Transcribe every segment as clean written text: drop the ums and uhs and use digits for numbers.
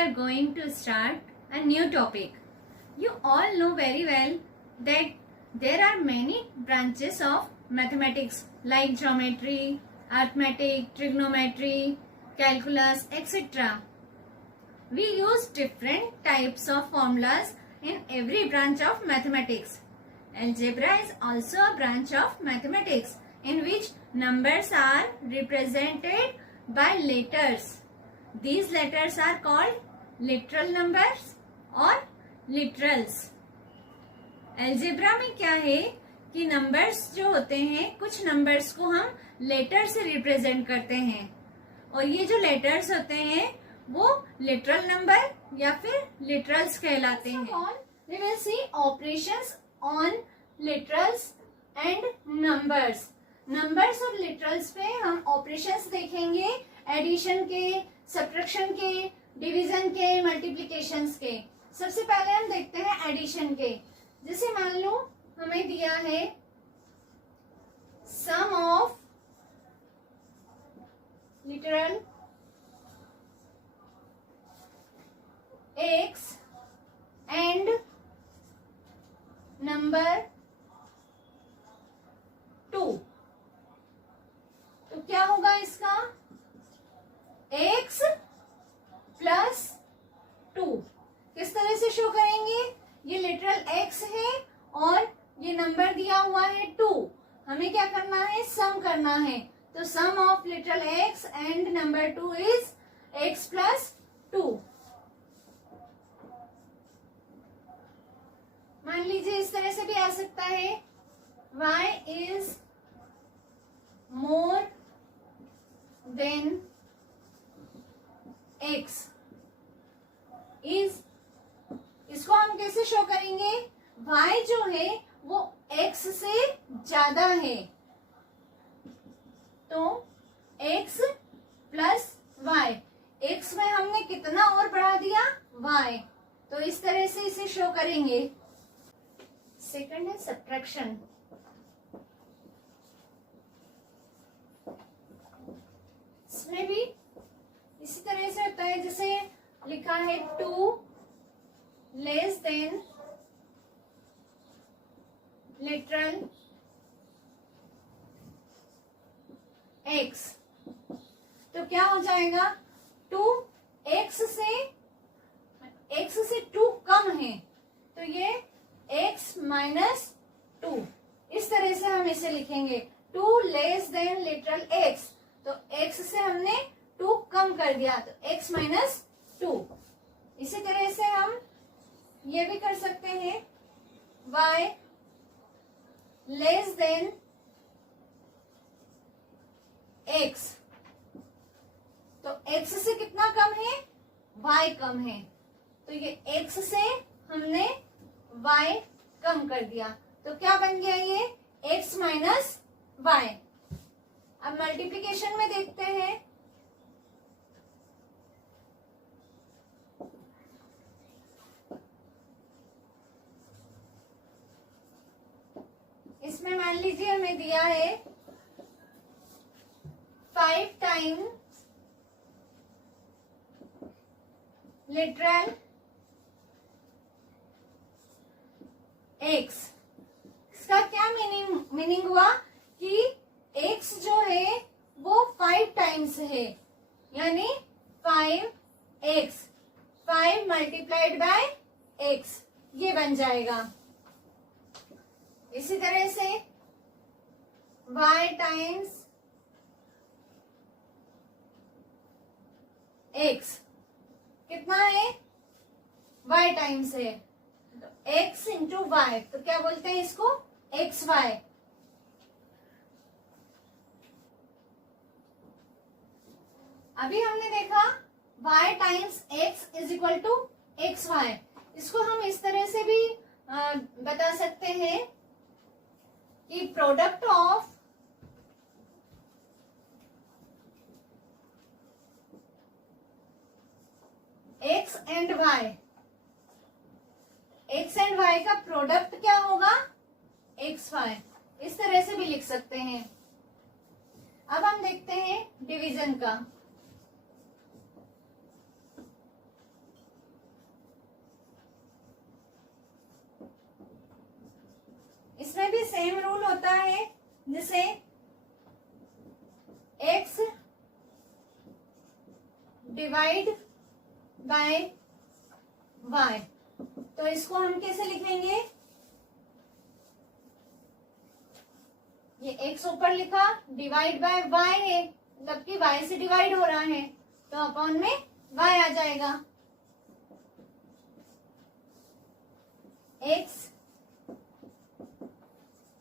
are going to start a new topic. You all know very well that there are many branches of mathematics like geometry, arithmetic, trigonometry, calculus, etc. We use different types of formulas in every branch of mathematics. Algebra is also a branch of mathematics in which numbers are represented by letters. These letters are called literal numbers और literals. Algebra में क्या है कि numbers जो होते हैं, कुछ numbers को हम लेटर से रिप्रेजेंट करते हैं और ये जो लेटर्स होते हैं वो लिटरल नंबर या फिर लिटरल्स कहलाते हैं. We will see operations on literals and numbers. Numbers और लिटरल्स पे हम ऑपरेशंस देखेंगे, एडिशन के, सब्ट्रैक्शन के, डिवीजन के, मल्टीप्लिकेशंस के. सबसे पहले हम देखते हैं एडिशन के. जैसे मान लो हमें दिया है sum of literal x and number 2. तो क्या होगा इसका? x plus 2. किस तरह से शो करेंगे? ये लिटरल x है और ये नंबर दिया हुआ है 2. हमें क्या करना है? सम करना है. तो sum of literal x and number 2 is x plus 2. मान लीजिए इस तरह से भी आ सकता है, y is more than x. Is इसको हम कैसे शो करेंगे? y जो है वो x से ज्यादा है तो x प्लस y. x में हमने कितना और बढ़ा दिया? y. तो इस तरह से इसे शो करेंगे. सेकंड है सब्ट्रैक्शन. इसमें भी इसी तरह से होता है. जैसे लिखा है 2 लेस देन लिटरल x. तो क्या हो जाएगा? 2 x से 2 कम है तो ये x माइनस 2. इस तरह से हम इसे लिखेंगे. 2 लेस देन लिटरल x. तो x से हमने 2 कम कर दिया तो x माइनस 2. इसी तरह से हम ये भी कर सकते हैं y लेस देन x. तो x से कितना कम है? y कम है. तो ये x से हमने y कम कर दिया तो क्या बन गया? ये x माइनस y. अब मल्टीप्लिकेशन में देखते हैं. इसमें मान लीजिए हमें दिया है 5 टाइम्स लिटरल x. इसका क्या मीनिंग हुआ कि x जो है वो 5 टाइम्स है, यानी 5x. 5 मल्टीप्लाइड बाय x ये बन जाएगा. इसी तरह से y टाइम्स x कितना है? y टाइम्स है तो x इंटू y. तो क्या बोलते हैं इसको? xy. अभी हमने देखा y times x is equal to xy. इसको हम इस तरह से भी बता सकते हैं कि product of x and y. x and y का प्रोडक्ट क्या होगा? xy. इस तरह से भी लिख सकते हैं. अब हम देखते हैं डिवीजन का. इसमें भी सेम रूल होता है, जैसे x डिवाइड बाय y, तो इसको हम कैसे लिखेंगे? ये x ऊपर लिखा, डिवाइड बाय y है, मतलब कि y से डिवाइड हो रहा है, तो अपॉन में y आ जाएगा। x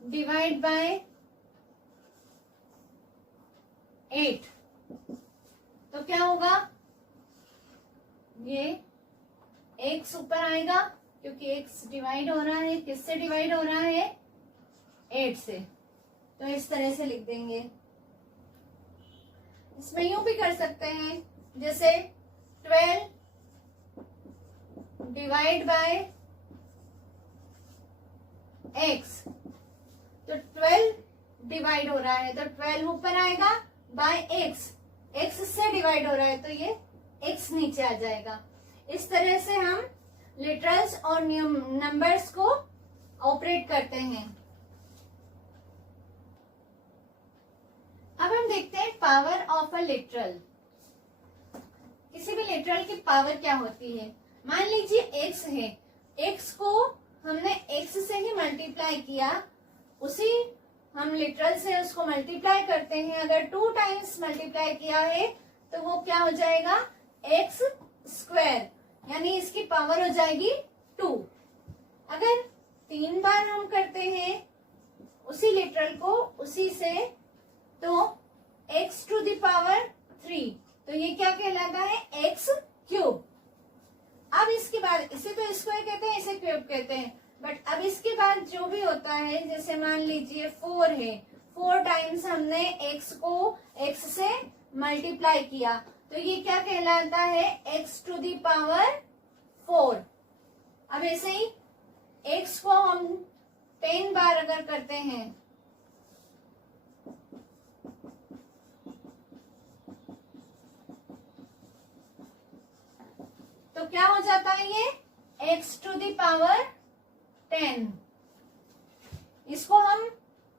डिवाइड बाय 8, तो क्या होगा? ये x ऊपर आएगा क्योंकि x डिवाइड हो रहा है, किससे डिवाइड हो रहा है? 8 से, तो इस तरह से लिख देंगे। इसमें यूं भी कर सकते हैं, जैसे 12 डिवाइड बाय x, तो 12 डिवाइड हो रहा है तो 12 ऊपर आएगा, बाय x से डिवाइड हो रहा है तो ये x नीचे आ जाएगा। इस तरह से हम लिटरल्स और नंबर्स को ऑपरेट करते हैं। अब हम देखते हैं पावर ऑफ अ लिटरल। किसी भी लिटरल की पावर क्या होती है? मान लीजिए x है, x को हमने x से ही मल्टीप्लाई किया, उसी हम लिटरल से उसको मल्टीप्लाई करते हैं। अगर 2 टाइम्स मल्टीप्लाई किया है तो वो क्या हो जाएगा? x स्क्वायर, यानी इसकी पावर हो जाएगी 2। अगर 3 बार हम करते हैं उसी लिटरल को उसी से, तो x टू द पावर 3, तो ये क्या कहलाता है? x cube. अब इसके बाद, इसे तो स्क्वायर कहते हैं, इसे क्यूब कहते हैं, बट अब इसके बाद जो भी होता है, जैसे मान लीजिए 4 है, 4 टाइम्स हमने x को x से मल्टीप्लाई किया, तो ये क्या कहलाता है? x to the power 4। अब ऐसे ही x को हम 10 बार अगर करते हैं, तो क्या हो जाता है? ये x टू द पावर 10। इसको हम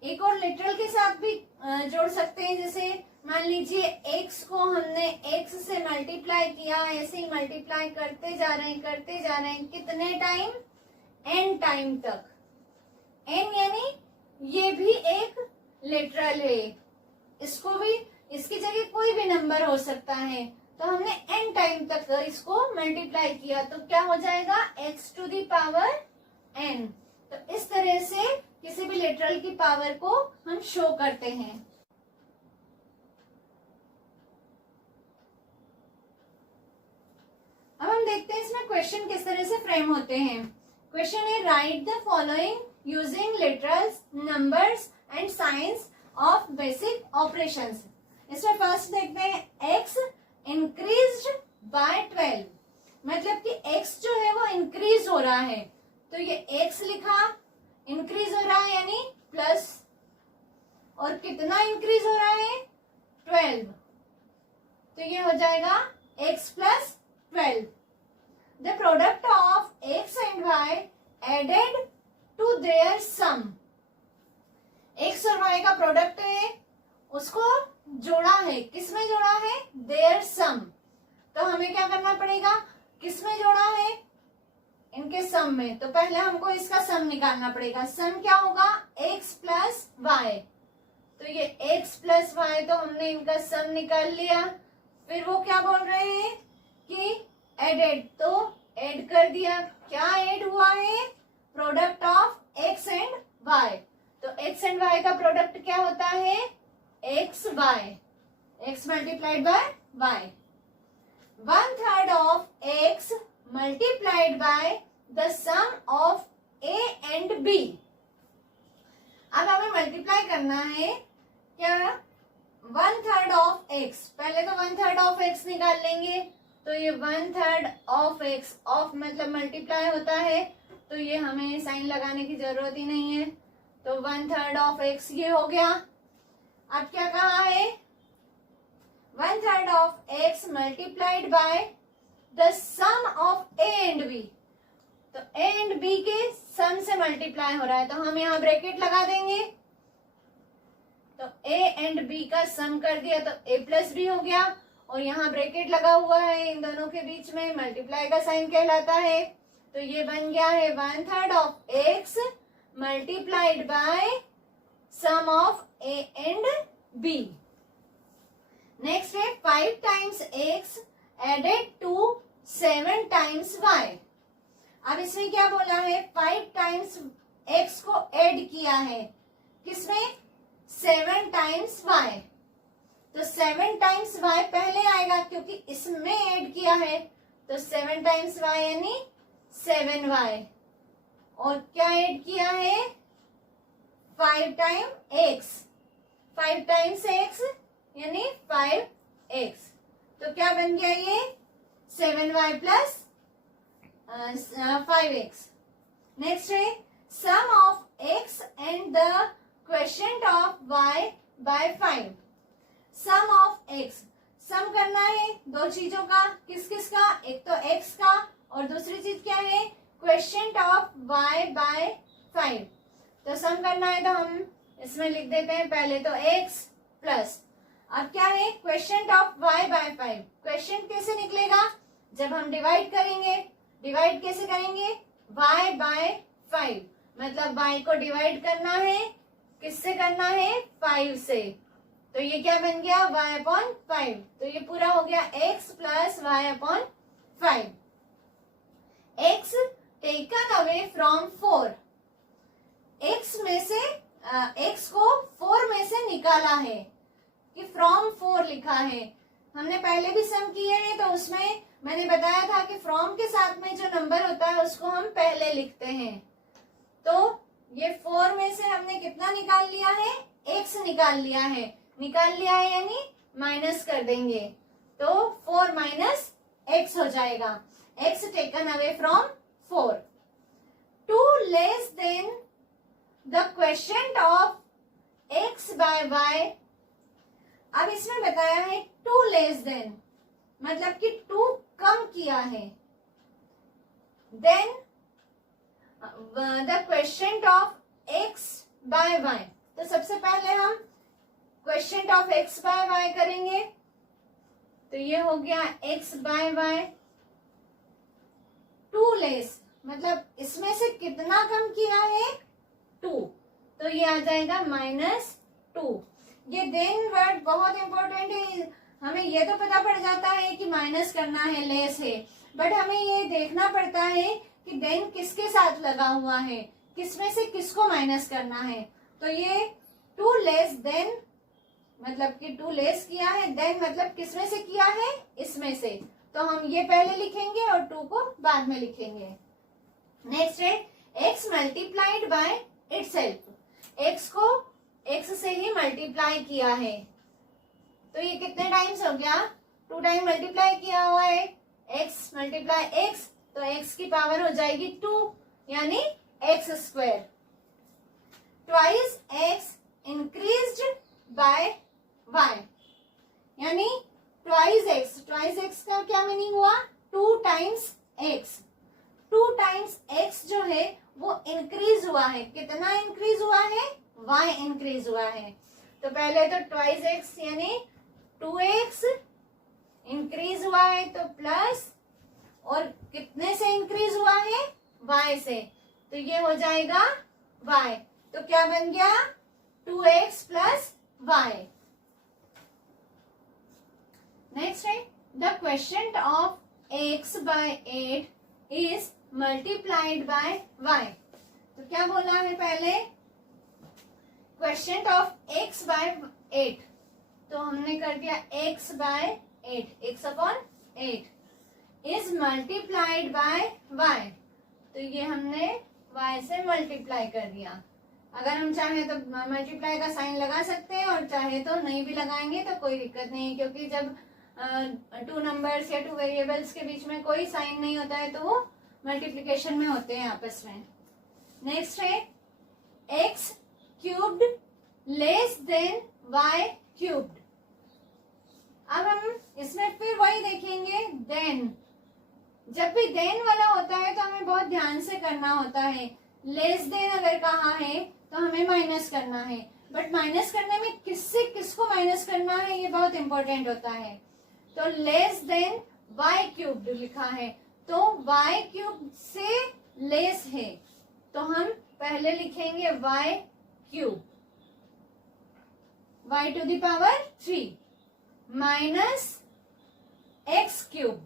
एक और लिटरल के साथ भी जोड़ सकते हैं, जैसे मान लीजिए x को हमने x से मल्टीप्लाई किया, ऐसे ही मल्टीप्लाई करते जा रहे हैं, कितने टाइम? n टाइम तक। n यानी ये भी एक लिटरल है, इसको भी, इसकी जगह कोई भी नंबर हो सकता है, तो हमने n टाइम तक इसको मल्टीप्लाई किया, तो क्या हो जाएगा? x to the power n। तो इस तरह से किसी भी लिटरल की पावर को हम शो करते हैं। अब हम देखते हैं इसमें क्वेश्चन किस तरह से फ्रेम होते हैं। क्वेश्चन है, right the following using literals, numbers and science of basic operations. इसमें फर्स्ट देखते हैं, x इंक्रीज्ड बाय 12, मतलब कि x जो है वो इंक्रीज हो रहा है, तो ये x लिखा, इंक्रीज हो रहा है यानी प्लस, और कितना इंक्रीज हो रहा है? 12, तो ये हो जाएगा x plus 12। The product of x and y added to their sum. x और y का प्रोडक्ट है, उसको जोड़ा है, किसमें जोड़ा है? Their sum. तो हमें क्या करना पड़ेगा? किसमें जोड़ा है? इनके सम में। तो पहले हमको इसका सम निकालना पड़ेगा। सम क्या होगा? x plus y. तो ये x प्लस वाई, तो हमने इनका सम निकाल लिया। फिर वो क्या बोल रहे हैं कि एडेड, तो ऐड कर दिया। क्या ऐड हुआ है? Product of x and y। तो x एंड y का प्रोडक्ट क्या होता है? x y, x multiplied by y। 1/3 of x multiplied by the sum of a and b। अब हमें मल्टीप्लाई करना है क्या? 1/3 ऑफ x। पहले तो 1/3 ऑफ x निकाल लेंगे, तो ये 1/3 ऑफ x, ऑफ मतलब मल्टीप्लाई होता है, तो ये हमें साइन लगाने की जरूरत ही नहीं है। तो 1/3 ऑफ x ये हो गया। अब क्या कहा है? 1/3 of x multiplied by the sum of a and b। तो ए एंड बी के सम से मल्टीप्लाई हो रहा है, तो हम यहाँ ब्रैकेट लगा देंगे। तो ए एंड बी का सम कर दिया तो ए प्लस बी हो गया, और यहाँ ब्रैकेट लगा हुआ है इन दोनों के बीच में, मल्टीप्लाई का साइन कहलाता है। तो ये बन गया है 1/3 of x multiplied by sum of a and b. Next है 5 times x added to 7 times y. अब इसमें क्या बोला है, 5 टाइम्स एक्स को ऐड किया है, किसमें, 7 टाइम्स वाई। तो 7 टाइम्स वाई पहले आएगा क्योंकि इसमें ऐड किया है, तो 7 टाइम्स वाई यानी 7y, और क्या ऐड किया है, 5 टाइम एक्स, 5 टाइम्स एक्स यानी 5x। तो क्या बन गया ये 7y प्लस 5x। नेक्स्ट है sum of x and the quotient of y by 5। Sum of x, sum करना है दो चीजों का, किस किस का, एक तो x का और दूसरी चीज क्या है, क्वोशिएंट ऑफ y बाय 5। तो सम करना है तो हम इसमें लिख देते हैं पहले तो x प्लस, अब क्या है quotient of y by 5। Quotient कैसे निकलेगा, जब हम डिवाइड करेंगे, डिवाइड कैसे करेंगे, y बाय 5, मतलब y को डिवाइड करना है, किससे करना है, 5 से। तो ये क्या बन गया y अपॉन 5, तो ये पूरा हो गया x plus y upon 5। x taken away from 4, x में से x को 4 में से निकाला है, कि फ्रॉम 4 लिखा है। हमने पहले भी सम किए हैं, तो उसमें मैंने बताया था कि फ्रॉम के साथ में जो नंबर होता है उसको हम पहले लिखते हैं। तो ये 4 में से हमने कितना निकाल लिया है, x निकाल लिया है, यानी माइनस कर देंगे, तो 4 माइनस x हो जाएगा, x taken away from 4। 2 less than the quotient of x by y। अब इसमें बताया है 2 लेस देन, मतलब कि 2 कम किया है, than the quotient of x by y। तो सबसे पहले हम quotient of x by y करेंगे, तो ये हो गया x बाय y। 2 लेस मतलब इसमें से कितना कम किया है, 2, तो ये आ जाएगा -2। ये देन वर्ड बहुत इंपॉर्टेंट है, हमें ये तो पता पड़ जाता है कि माइनस करना है, लेस है, बट हमें ये देखना पड़ता है कि देन किसके साथ लगा हुआ है, किसमें से किसको माइनस करना है। तो ये 2 लेस देन, मतलब कि 2 लेस किया है, देन मतलब किसमें से किया है, इसमें से, तो हम ये पहले लिखेंगे और 2 को बाद में लिखेंगे। नेक्स्ट है x multiplied by itself, x को x से ही मल्टीप्लाई किया है, तो ये कितने टाइम्स हो गया, 2 टाइम मल्टीप्लाई किया हुआ है, x मल्टीप्लाई x, तो x की पावर हो जाएगी 2, यानी x square. Twice x increased by y, यानी ट्वाइस x का क्या मीनिंग हुआ, 2 टाइम्स x। 2 टाइम्स x जो है वो इंक्रीज हुआ है, कितना इंक्रीज हुआ है, y इंक्रीज हुआ है। तो पहले तो ट्वाइस x यानी 2x इंक्रीज हुआ है, तो प्लस, और कितने से इंक्रीज हुआ है, y से, तो ये हो जाएगा y। तो क्या बन गया 2x प्लस y। नेक्स्ट है the quotient of x by 8 is multiplied by y। तो क्या बोला है पहले, क्वोशिएंट ऑफ x बाय 8, तो हमने कर दिया x by 8, x upon 8 is multiplied by y, तो ये हमने y से मल्टीप्लाई कर दिया। अगर हम चाहे तो मल्टीप्लाई का साइन लगा सकते हैं, और चाहे तो नहीं भी लगाएंगे तो कोई दिक्कत नहीं, क्योंकि जब 2 नंबर्स या 2 वेरिएबल्स के बीच में कोई साइन नहीं होता है तो वो मल्टीप्लिकेशन में होते हैं आपस में। नेक्स्ट है x cubed less than y cubed. अब हम इसमें फिर वही देखेंगे, देन जब भी देन वाला होता है तो हमें बहुत ध्यान से करना होता है। लेस देन अगर कहा है तो हमें माइनस करना है, बट माइनस करने में किससे किसको माइनस करना है ये बहुत इंपॉर्टेंट होता है। तो लेस देन y क्यूब लिखा है, तो y क्यूब से लेस है तो हम पहले लिखेंगे y cube, y to the power 3 minus x cube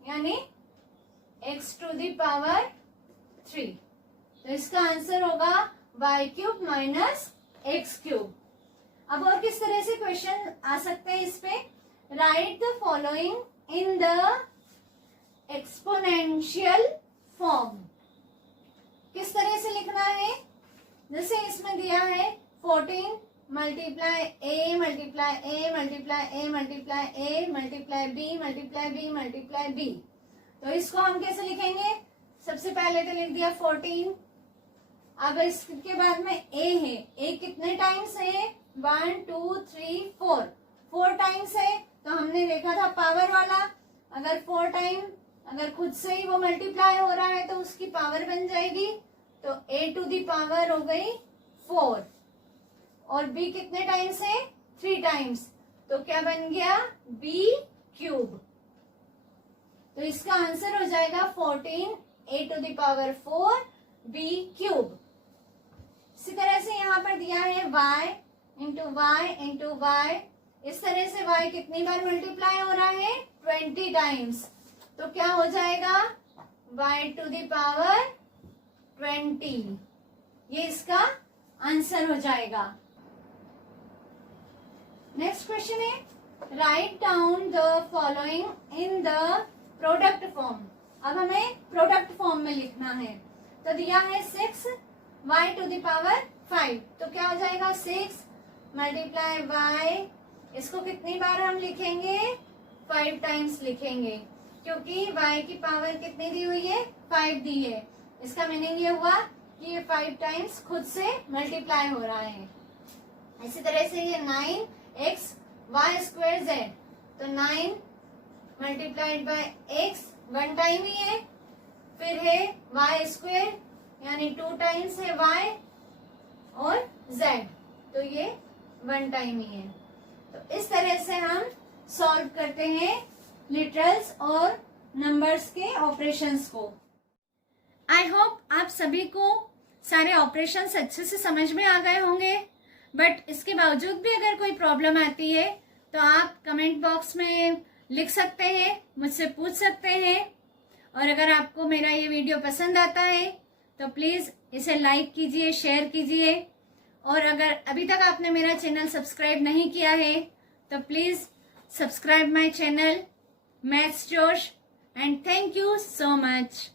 यानी x टू द पावर 3। तो इसका आंसर होगा y cube minus x cube. अब और किस तरह से क्वेश्चन आ सकते हैं इस पे, right the following in the exponential form. किस तरह से लिखना है, जैसे इसमें दिया है 14 multiply a multiply a multiply a multiply a multiply b multiply b multiply b। तो इसको हम कैसे लिखेंगे, सबसे पहले तो लिख दिया 14, अब इसके बाद में a है, a कितने टाइम्स है 1 2 3 4, 4 टाइम्स है तो हमने देखा था पावर वाला, अगर 4 टाइम अगर खुद से ही वो मल्टीप्लाई हो रहा है तो उसकी पावर बन जाएगी, तो a टू दी पावर हो गई 4 और b कितने टाइम्स है 3 टाइम्स, तो क्या बन गया b क्यूब। तो इसका आंसर हो जाएगा 14 a to the power 4 b cube. इसी तरह से यहाँ पर दिया है y into y into y, इस तरह से y कितनी बार मल्टीप्लाई हो रहा है 20 टाइम्स, तो क्या हो जाएगा y टू दी पावर 20, ये इसका आंसर हो जाएगा। नेक्स्ट क्वेश्चन है write down the following in the product form. अब हमें प्रोडक्ट फॉर्म में लिखना है, तो दिया है 6 y टू द पावर 5, तो क्या हो जाएगा 6 मल्टीप्लाई y, इसको कितनी बार हम लिखेंगे 5 टाइम्स लिखेंगे, क्योंकि y की पावर कितनी दी हुई है 5 दी है। इसका मीनिंग ये हुआ कि ये 5 टाइम्स खुद से मल्टीप्लाई हो रहा है। इसी तरह से ये 9x y स्क्वायर z, तो 9 मल्टीप्लाइड बाय x 1 टाइम ही है, फिर है y स्क्वायर यानी 2 टाइम्स है y और z, तो ये 1 टाइम ही है। तो इस तरह से हम सॉल्व करते हैं लिटरल्स और नंबर्स के ऑपरेशंस को। आई होप आप सभी को सारे ऑपरेशंस अच्छे से समझ में आ गए होंगे, बट इसके बावजूद भी अगर कोई प्रॉब्लम आती है तो आप कमेंट बॉक्स में लिख सकते हैं, मुझसे पूछ सकते हैं। और अगर आपको मेरा ये वीडियो पसंद आता है तो प्लीज़ इसे लाइक कीजिए, शेयर कीजिए, और अगर अभी तक आपने मेरा चैनल सब्सक्राइब नहीं किया है तो please subscribe my channel maths Josh, and thank you so much.